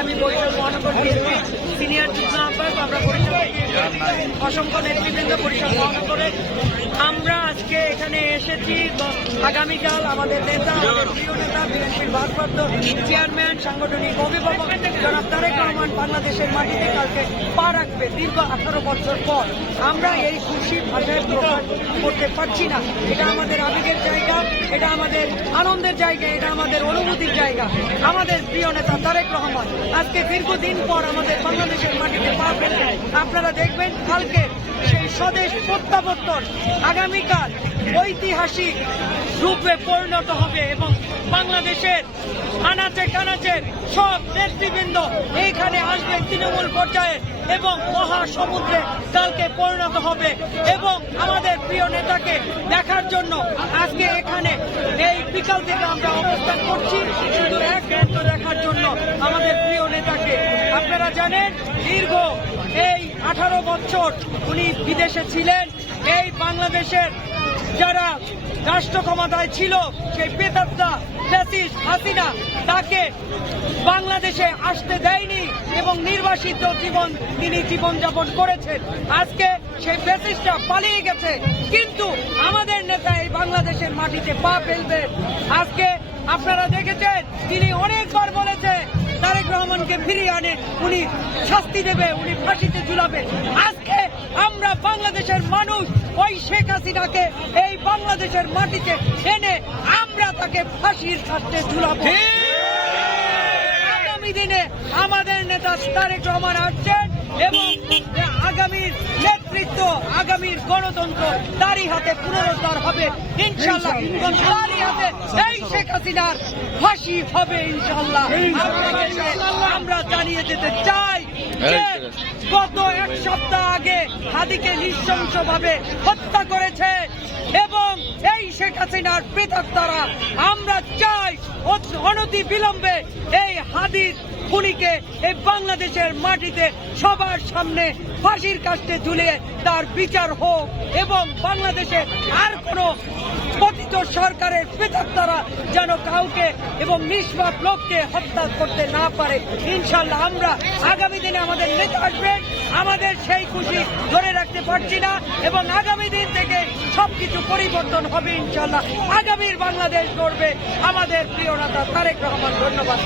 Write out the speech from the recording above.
আমি বরিশাল মহানগর বিএনপির সিনিয়র যুগ্ম আহ্বায়ক। আমরা বরিশাল অসংখ্য নেতৃবৃন্দ বরিশাল মহানগরে আমরা আজকে এখানে এসেছি। আগামীকাল আমাদের নেতা, আমাদের প্রিয় নেতা, বিএনপির ভারপ্রাপ্ত চেয়ারম্যান, সাংগঠনিক অভিভাবক জনাব তারেক রহমান বাংলাদেশের মাটিতে কালকে পা রাখবে দীর্ঘ 18 বছর পর। আমরা এই খুশি ভাষায় প্রকাশ করতে পারছি না। এটা আমাদের আবেগের জায়গা, এটা আমাদের আনন্দের জায়গা, এটা আমাদের অনুভূতির জায়গা। আমাদের প্রিয় নেতা তারেক রহমান আজকে দীর্ঘদিন পর আমাদের বাংলাদেশের মাটিতে পা ফেলবে। আপনারা দেখবেন কালকে সেই স্বদেশ প্রত্যাবর্তন আগামীকাল ঐতিহাসিক রূপে পরিণত হবে এবং বাংলাদেশের আনাচে কানাচের সব নেতৃবৃন্দ এইখানে আসবে তৃণমূল পর্যায়ে এবং মহাসমুদ্রে কালকে পরিণত হবে। এবং আমাদের প্রিয় নেতাকে দেখার জন্য আজকে এখানে এই বিকাল থেকে আমরা অবস্থান করছি, শুধু এক নজর দেখার জন্য আমাদের প্রিয় নেতাকে। আপনারা জানেন দীর্ঘ এই 18 বছর উনি বিদেশে ছিলেন। এই বাংলাদেশের যারা রাষ্ট্র ক্ষমতায় ছিল সেই পেতাত্তা ফ্যাসিস্ট হাসিনা তাকে বাংলাদেশে আসতে দেয়নি এবং নির্বাসিত জীবন তিনি জীবনযাপন করেছেন। আজকে সেই ফ্যাসিস্টটা পালিয়ে গেছে, কিন্তু আমাদের নেতা এই বাংলাদেশের মাটিতে পা ফেলবেন। আজকে আপনারা দেখেছেন তিনি অনেকবার বলেছে তারেক রহমানকে ফিরিয়ে আনে, উনি শাস্তি দেবে, উনি ফাঁসিতে ঝুলাবে। আজকে আমরা বাংলাদেশের মানুষ ওই শেখ হাসিনাকে এই বাংলাদেশের মাটিতে এনে আমরা তাকে ফাঁসির কাছে ঝুলাবো। আগামী দিনে আমাদের নেতা তারেক রহমান আসছেন এবং আগামীর নেতৃত্ব, আগামীর গণতন্ত্র তারই হাতে পুনরুদ্ধার হবে ইনশাল্লাহ। তারই হাতে এই শেখ হাসিনার ফাঁসি হবে ইনশাল্লাহ। আমরা জানিয়ে যেতে চাই যে গত এক সপ্তাহ আগে হাদিকে নৃশংসভাবে হত্যা করেছে এবং এই শেখ হাসিনার প্রেতাত্মারা আমরা চাই অনতি বিলম্বে এই হাদির খুনিকে এই বাংলাদেশের মাটিতে সবার সামনে ফাঁসির কাস্টে ঝুলিয়ে তার বিচার হোক এবং বাংলাদেশে আর কোন পতিত সরকারের প্রেতাত্মারা যেন কাউকে এবং নিষ্পাপ লোককে হত্যা করতে না পারে। ইনশাল্লাহ আমরা আগামী দিনে আমাদের নেতা আসবেন, আমাদের সেই খুশি ধরে রাখতে পারছি না এবং আগামী দিন থেকে সবকিছু পরিবর্তন হবে ইনশাল্লাহ। আগামীর বাংলাদেশ গড়বে আমাদের প্রিয় নেতা তারেক রহমান। ধন্যবাদ।